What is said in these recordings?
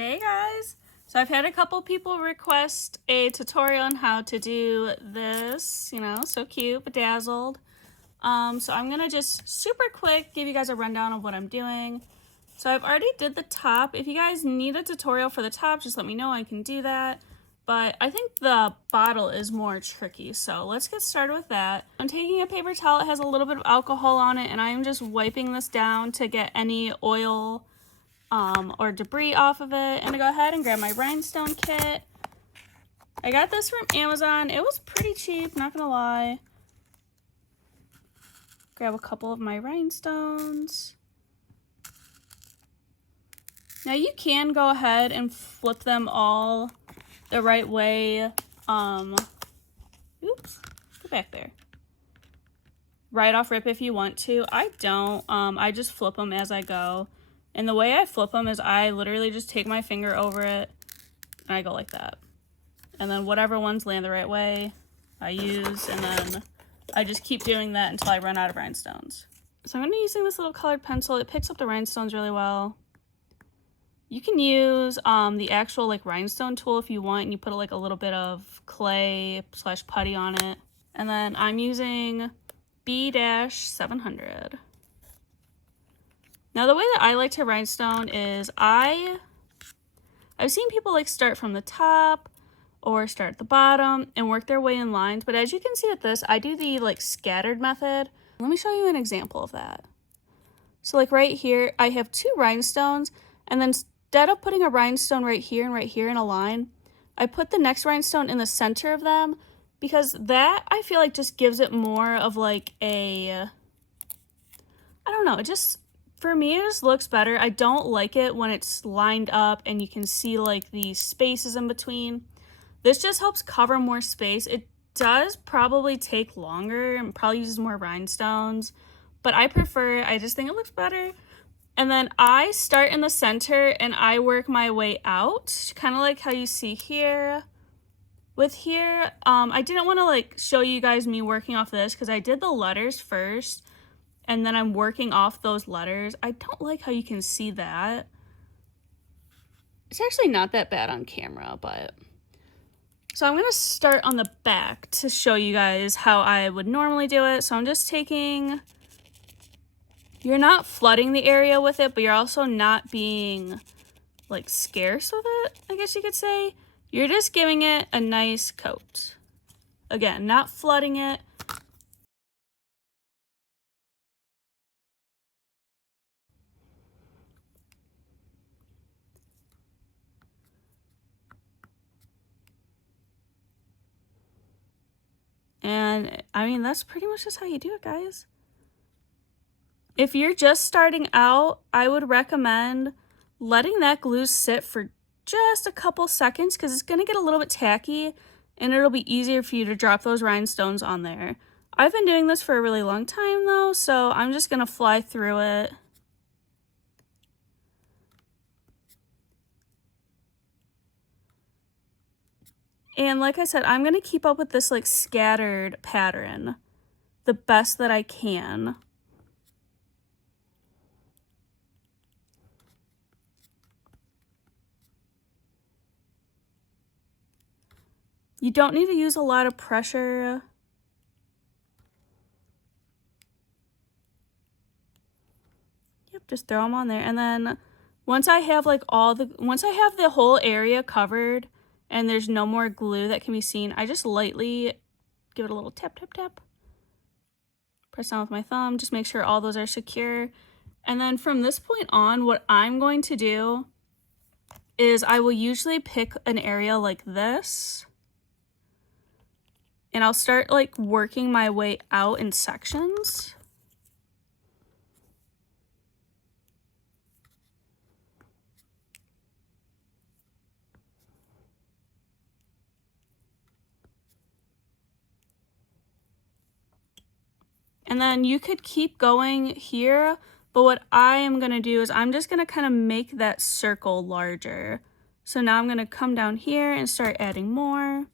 Hey guys! So I've had a couple people request a tutorial on how to do this, so cute, bedazzled. So I'm gonna just super quick give you guys a rundown of what I'm doing. So I've already did the top. If you guys need a tutorial for the top, just let me know, I can do that. But I think the bottle is more tricky, so let's get started with that. I'm taking a paper towel, it has a little bit of alcohol on it, and I'm just wiping this down to get any oil or debris off of it. And I'm gonna go ahead and grab my rhinestone kit. I got this from Amazon. It was pretty cheap, not gonna lie. Grab a couple of my rhinestones. Now you can go ahead and flip them all the right way. Oops, go back there. Right off rip if you want to. I don't. I just flip them as I go. And the way I flip them is I literally just take my finger over it and I go like that. And then whatever ones land the right way, I use, and then I just keep doing that until I run out of rhinestones. So I'm going to be using this little colored pencil. It picks up the rhinestones really well. You can use the actual rhinestone tool if you want, and you put a little bit of clay / putty on it. And then I'm using B-700. Now the way that I like to rhinestone is I've seen people start from the top or start at the bottom and work their way in lines, but as you can see with this, I do the scattered method. Let me show you an example of that. So right here, I have two rhinestones, and then instead of putting a rhinestone right here in a line, I put the next rhinestone in the center of them, because that I feel just gives it more of I don't know, it just, for me, it just looks better. I don't like it when it's lined up and you can see the spaces in between. This just helps cover more space. It does probably take longer and probably uses more rhinestones, but I prefer it. I just think it looks better. And then I start in the center and I work my way out, kind of like how you see here. With here, I didn't want to show you guys me working off this because I did the letters first. And then I'm working off those letters. I don't like how you can see that. It's actually not that bad on camera, but... So I'm going to start on the back to show you guys how I would normally do it. So I'm just taking... You're not flooding the area with it, but you're also not being, scarce with it, I guess you could say. You're just giving it a nice coat. Again, not flooding it. And I mean, that's pretty much just how you do it, guys. If you're just starting out, I would recommend letting that glue sit for just a couple seconds because it's going to get a little bit tacky and it'll be easier for you to drop those rhinestones on there. I've been doing this for a really long time though, so I'm just going to fly through it. And like I said, I'm going to keep up with this scattered pattern the best that I can. You don't need to use a lot of pressure. Yep, just throw them on there. And then once I have once I have the whole area covered, and there's no more glue that can be seen, I just lightly give it a little tap, tap, tap. Press down with my thumb, just make sure all those are secure. And then from this point on, what I'm going to do is I will usually pick an area like this. And I'll start working my way out in sections. And then you could keep going here, but what I am going to do is I'm just going to kind of make that circle larger. So now I'm going to come down here and start adding more.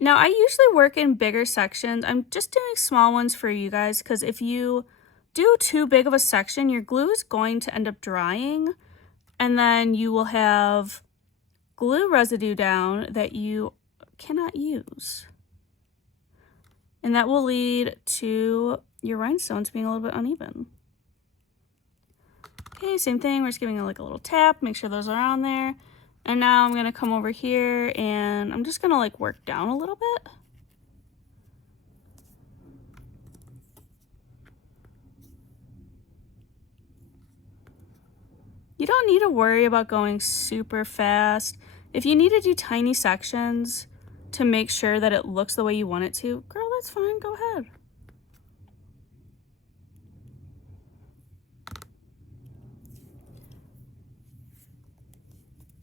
Now I usually work in bigger sections. I'm just doing small ones for you guys because if you do too big of a section, your glue is going to end up drying. and then you will have glue residue down that you cannot use. And that will lead to your rhinestones being a little bit uneven. Okay, same thing, we're just giving it like a little tap, make sure those are on there. And now I'm gonna come over here and I'm just gonna like work down a little bit. You don't need to worry about going super fast. If you need to do tiny sections to make sure that it looks the way you want it to, girl, that's fine, go ahead.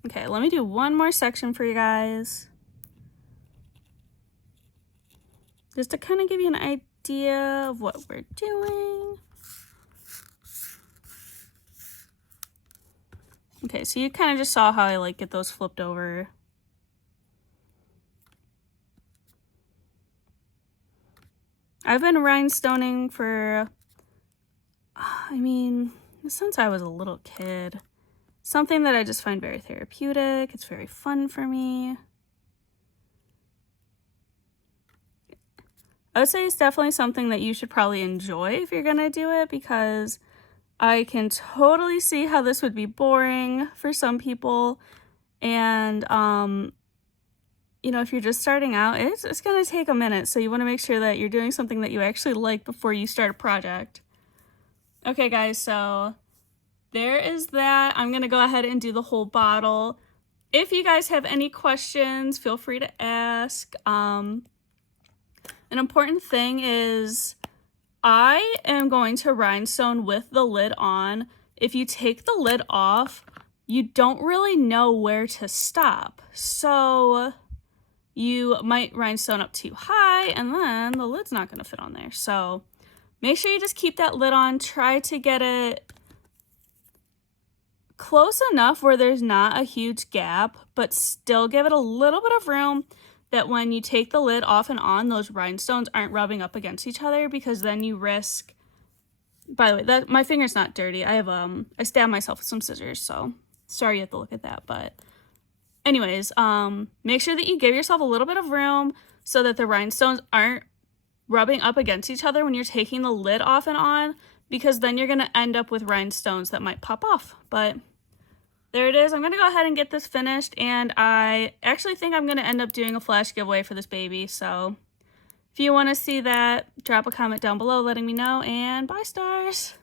Okay, let me do one more section for you guys. Just to kind of give you an idea of what we're doing. Okay, so you kind of just saw how I like get those flipped over. I've been rhinestoning for, I mean, since I was a little kid. Something that I just find very therapeutic. It's very fun for me. I would say it's definitely something that you should probably enjoy if you're gonna do it, because I can totally see how this would be boring for some people. And, you know, if you're just starting out, it's gonna take a minute. So you wanna make sure that you're doing something that you actually like before you start a project. Okay guys, so there is that. I'm gonna go ahead and do the whole bottle. If you guys have any questions, feel free to ask. An important thing is I am going to rhinestone with the lid on. If you take the lid off, you don't really know where to stop. So you might rhinestone up too high and then the lid's not gonna fit on there. So make sure you just keep that lid on. Try to get it close enough where there's not a huge gap, but still give it a little bit of room that when you take the lid off and on, those rhinestones aren't rubbing up against each other, because then you risk, by the way, that my finger's not dirty. I have I stabbed myself with some scissors, so sorry you have to look at that. But anyways, make sure that you give yourself a little bit of room so that the rhinestones aren't rubbing up against each other when you're taking the lid off and on, because then you're gonna end up with rhinestones that might pop off. But there it is. I'm gonna go ahead and get this finished, and I actually think I'm gonna end up doing a flash giveaway for this baby. So if you wanna see that, drop a comment down below letting me know, and bye stars.